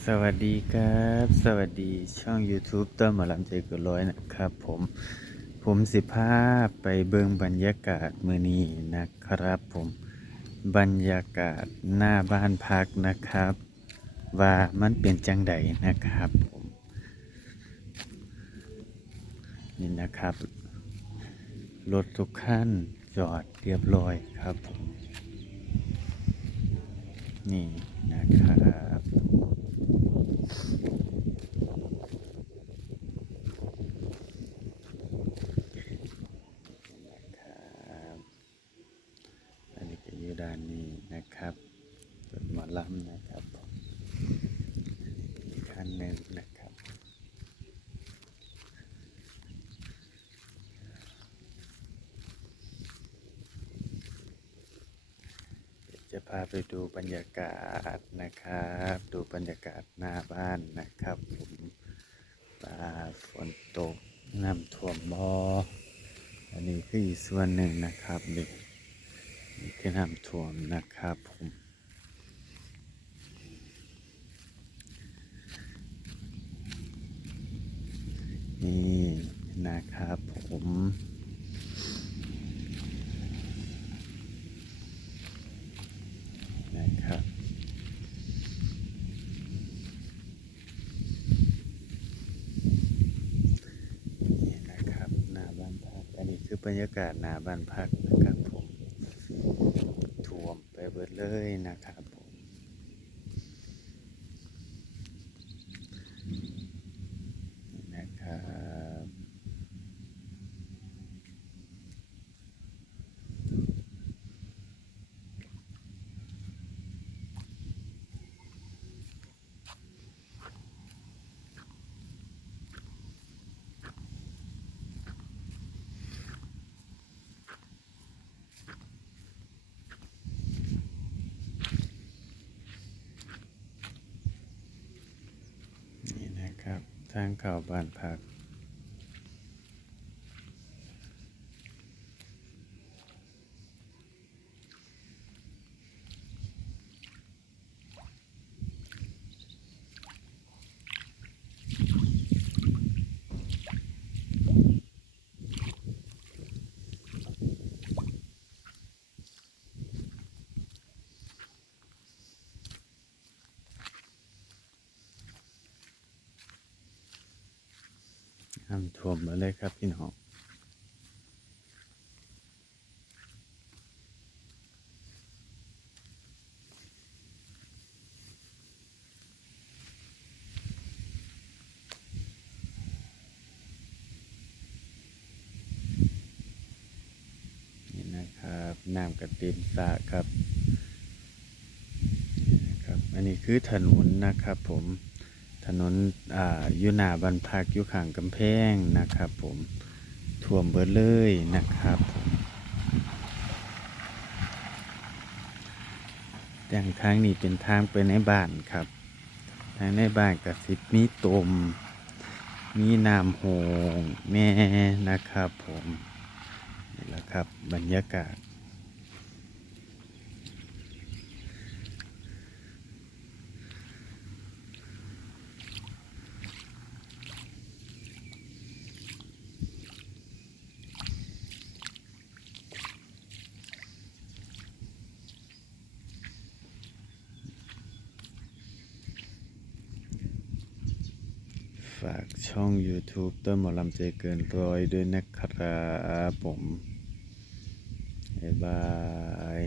สวัสดีครับ สวัสดีช่อง YouTube ต้นหมอลำใจกินร้อยนะครับ ผมผมสิภาพไปเบิ่งบรรยากาศมือนี้นะครับ ผมบรรยากาศหน้าบ้านพักนะครับ ว่ามันเป็นจังใดนะครับผมนี่นะครับรถทุกขั้นจอดเรียบร้อยครับผมนี่นะครับอันนี้ก็อยู่ด้านนี้นะครับรถหมอ ลำนะครับผมอีกคันหนึ่งนะครับ จะพาไปดูบรรยากาศนะครับ ดูบรรยากาศหน้าบ้านนะครับผมปาฝนตกน้ำท่วมบ่ออันนี้คืออีกส่วนหนึ่งนะครับนี่นี่คือน้ำท่วมนะครับผม นี่นะครับผมนะครับนี่นะครับหน้าบ้านพัก อันนี้คือบรรยากาศหน้าบ้านพักนะครับผมท่วมไปเบิดเลยนะครับผมนี่นะครับ นี่นะครับ ทางเข้าบ้านพัก น้ำท่วมมาเลยครับพี่น้องนี่นะครับน้ำกระเต็มสะครับนะครับ อันนี้คือถนนนะครับผม ถนนอ่าอยู่หน้าบ้านพักอยู่ข้างกำแพงนะครับ ผมท่วมเบิดเลยนะครับแต่งทางนี้เป็นทางไปในบ้านครับ ทางในบ้านกับสิบมีตมมีน้ำโหงแม่นะครับผมนี่แหละครับบรรยากาศ ฝากช่อง YouTube ต้นหมอลำใจเกินร้อยด้วยนะครับผม บ๊ายบาย